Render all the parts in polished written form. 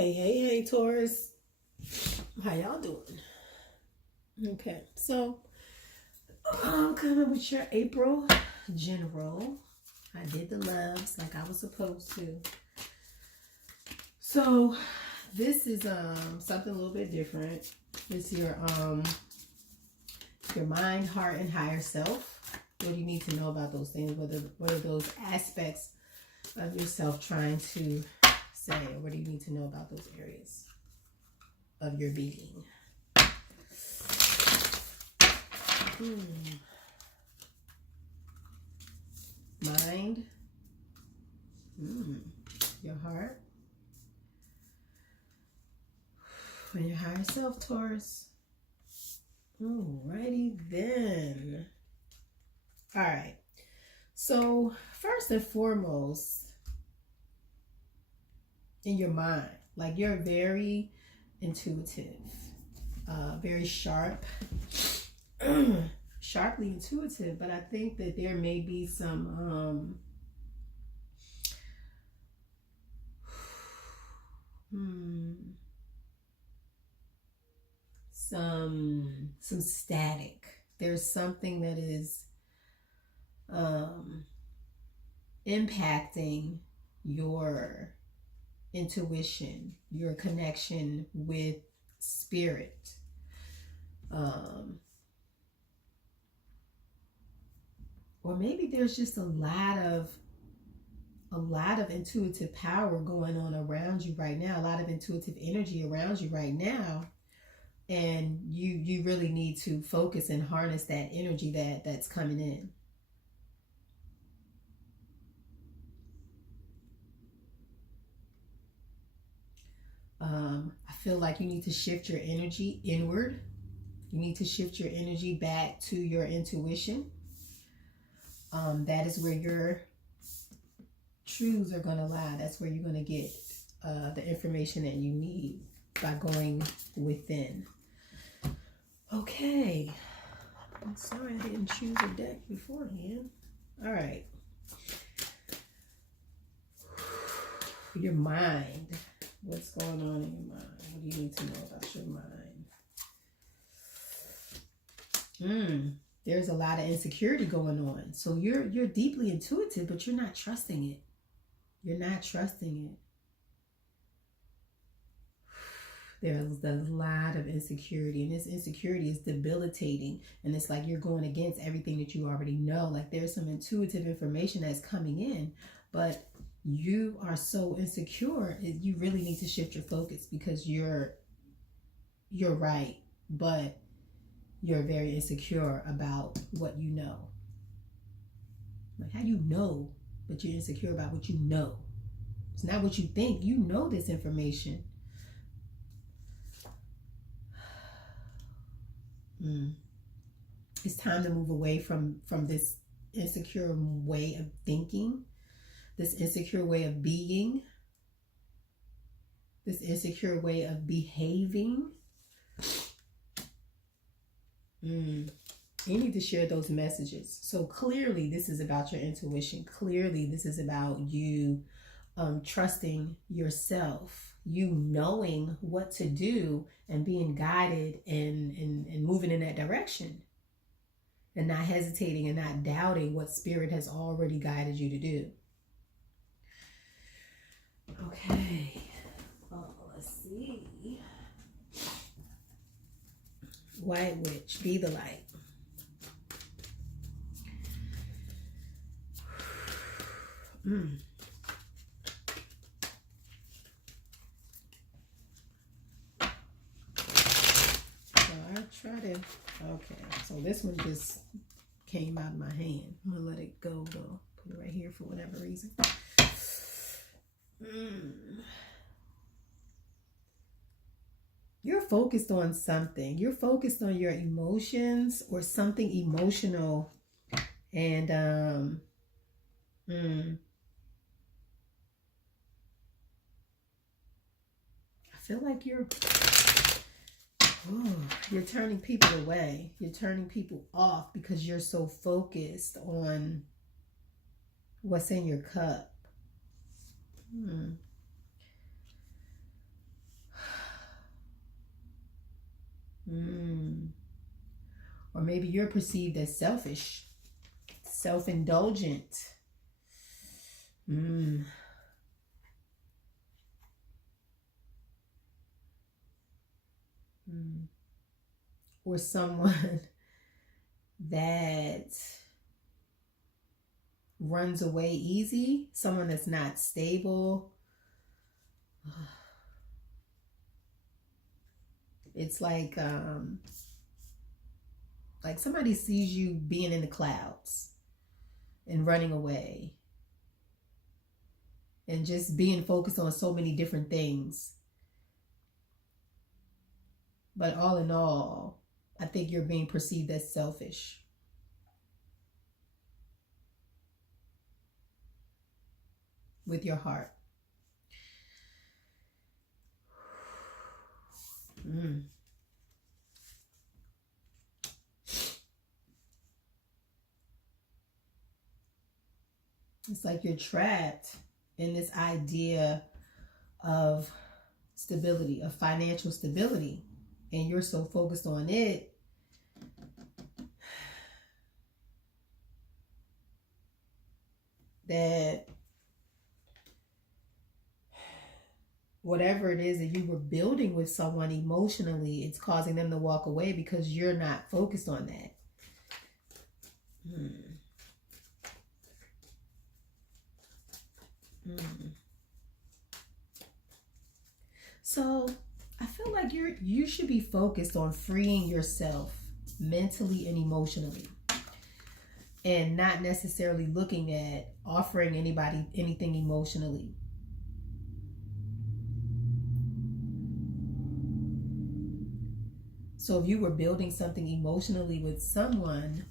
Hey, Taurus. How y'all doing? Okay, so I'm coming with your April general. I did the loves like I was supposed to. So this is something a little bit different. It's your mind, heart, and higher self. What do you need to know about those things? What are those aspects of yourself trying to say? Or what do you need to know about those areas of your being? Mind, your heart, and your higher self, Taurus. Alrighty then. All right. So first and foremost, in your mind, like you're very intuitive, very sharp, sharply intuitive, but I think that there may be some some static. There's something that is impacting your intuition, your connection with spirit. Or maybe there's just a lot of intuitive power going on around you right now, a lot of intuitive energy around you right now, and you really need to focus and harness that energy that's coming in. I feel like you need to shift your energy inward. You need to shift your energy back to your intuition. That is where your truths are going to lie. That's where you're going to get the information that you need by going within. Okay. I'm sorry I didn't choose a deck beforehand. All right. Your mind. What's going on in your mind? What do you need to know about your mind? There's a lot of insecurity going on. So you're deeply intuitive, but you're not trusting it. You're not trusting it. There's a lot of insecurity, and this insecurity is debilitating, and it's like you're going against everything that you already know. Like there's some intuitive information that's coming in, but you are so insecure. You really need to shift your focus, because you're right, but you're very insecure about what you know. Like, how you know, but you're insecure about what you know. It's not what you think. You know this information. It's time to move away from this insecure way of thinking, this insecure way of being, this insecure way of behaving. You need to share those messages. So clearly this is about your intuition. Clearly this is about you trusting yourself, you knowing what to do and being guided and moving in that direction, and not hesitating and not doubting what spirit has already guided you to do. Okay. Let's see. White Witch, be the light. Okay, so this one just came out of my hand. I'm gonna let it go though. Put it right here for whatever reason. You're focused on something. You're focused on your emotions or something emotional, and I feel like you're turning people away. You're turning people off because you're so focused on what's in your cup. maybe you're perceived as selfish, self-indulgent. Or someone that runs away easy, someone that's not stable. It's like somebody sees you being in the clouds and running away and just being focused on so many different things. But all in all, I think you're being perceived as selfish. With your heart. It's like you're trapped in this idea of stability, of financial stability, and you're so focused on it that whatever it is that you were building with someone emotionally, it's causing them to walk away because you're not focused on that. So I feel like you should be focused on freeing yourself mentally and emotionally, and not necessarily looking at offering anybody anything emotionally. So if you were building something emotionally with someone,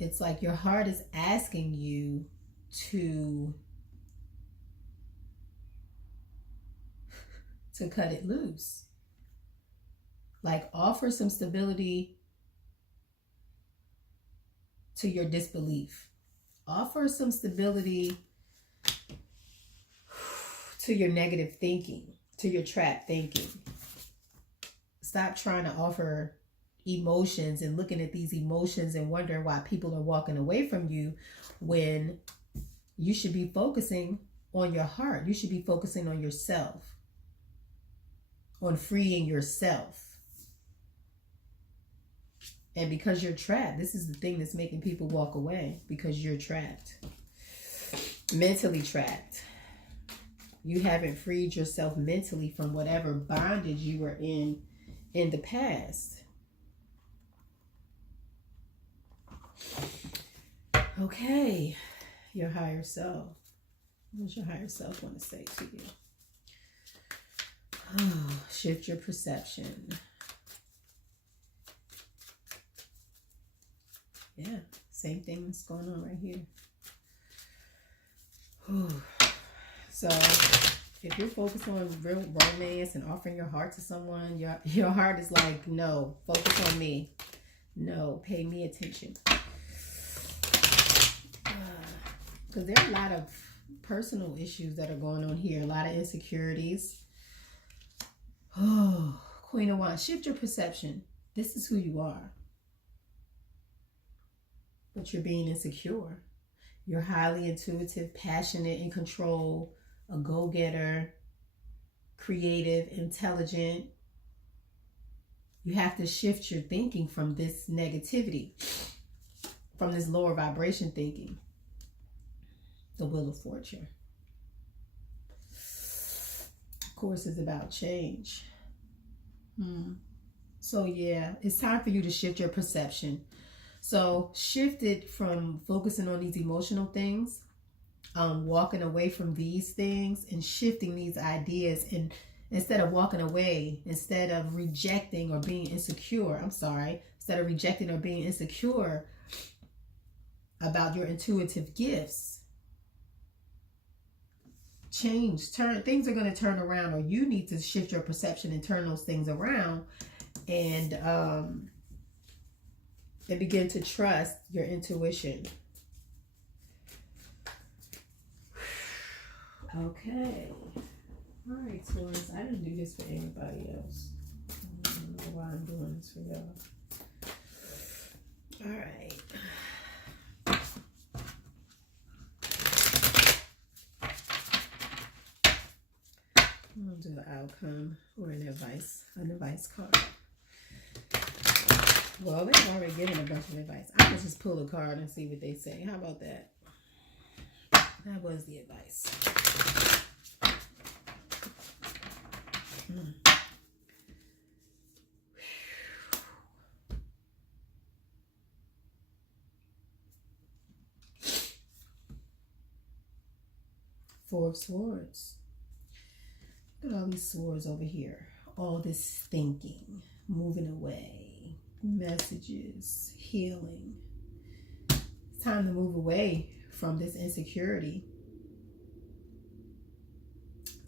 it's like your heart is asking you to cut it loose. Like, offer some stability to your disbelief. Offer some stability to your negative thinking, to your trapped thinking. Stop trying to offer emotions and looking at these emotions and wondering why people are walking away from you, when you should be focusing on your heart. You should be focusing on yourself, on freeing yourself. And because you're trapped, this is the thing that's making people walk away, because you're trapped, mentally trapped. You haven't freed yourself mentally from whatever bondage you were in the past. Okay, your higher self. What does your higher self want to say to you? Oh, shift your perception. Yeah, same thing that's going on right here. So if you're focused on real romance and offering your heart to someone, your heart is like, no, focus on me. No, pay me attention. Because there are a lot of personal issues that are going on here. A lot of insecurities. Oh, Queen of Wands, shift your perception. This is who you are. But you're being insecure. You're highly intuitive, passionate, in control, a go-getter, creative, intelligent. You have to shift your thinking from this negativity, from this lower vibration thinking. The Wheel of Fortune. Of course, it's about change. So yeah, it's time for you to shift your perception. So shift it from focusing on these emotional things, walking away from these things and shifting these ideas. And instead of walking away, instead of rejecting or being insecure, instead of rejecting or being insecure about your intuitive gifts, things are going to turn around, or you need to shift your perception and turn those things around, and begin to trust your intuition. Okay. All right, Taurus. I didn't do this for anybody else. I don't know why I'm doing this for y'all. All right. I'm going to do an outcome or an advice card. Well, they've already given a bunch of advice. I could just pull a card and see what they say. How about that? That was the advice. Four of Swords. Look at all these swords over here. All this thinking, moving away, messages, healing. It's time to move away from this insecurity.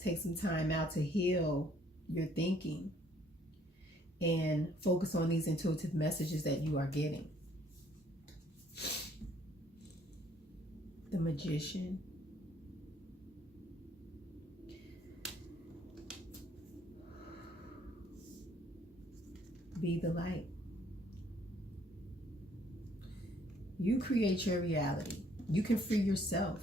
Take some time out to heal your thinking and focus on these intuitive messages that you are getting. The Magician. Be the light. You create your reality. You can free yourself.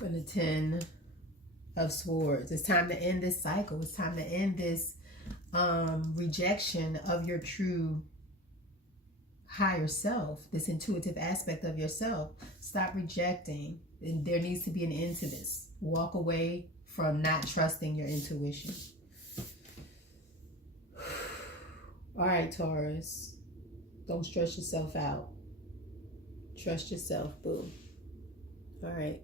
And the 10 of Swords. It's time to end this cycle. It's time to end this rejection of your true higher self, this intuitive aspect of yourself. Stop rejecting. And there needs to be an end to this. Walk away from not trusting your intuition. All right, Taurus. Don't stress yourself out. Trust yourself, boo. All right.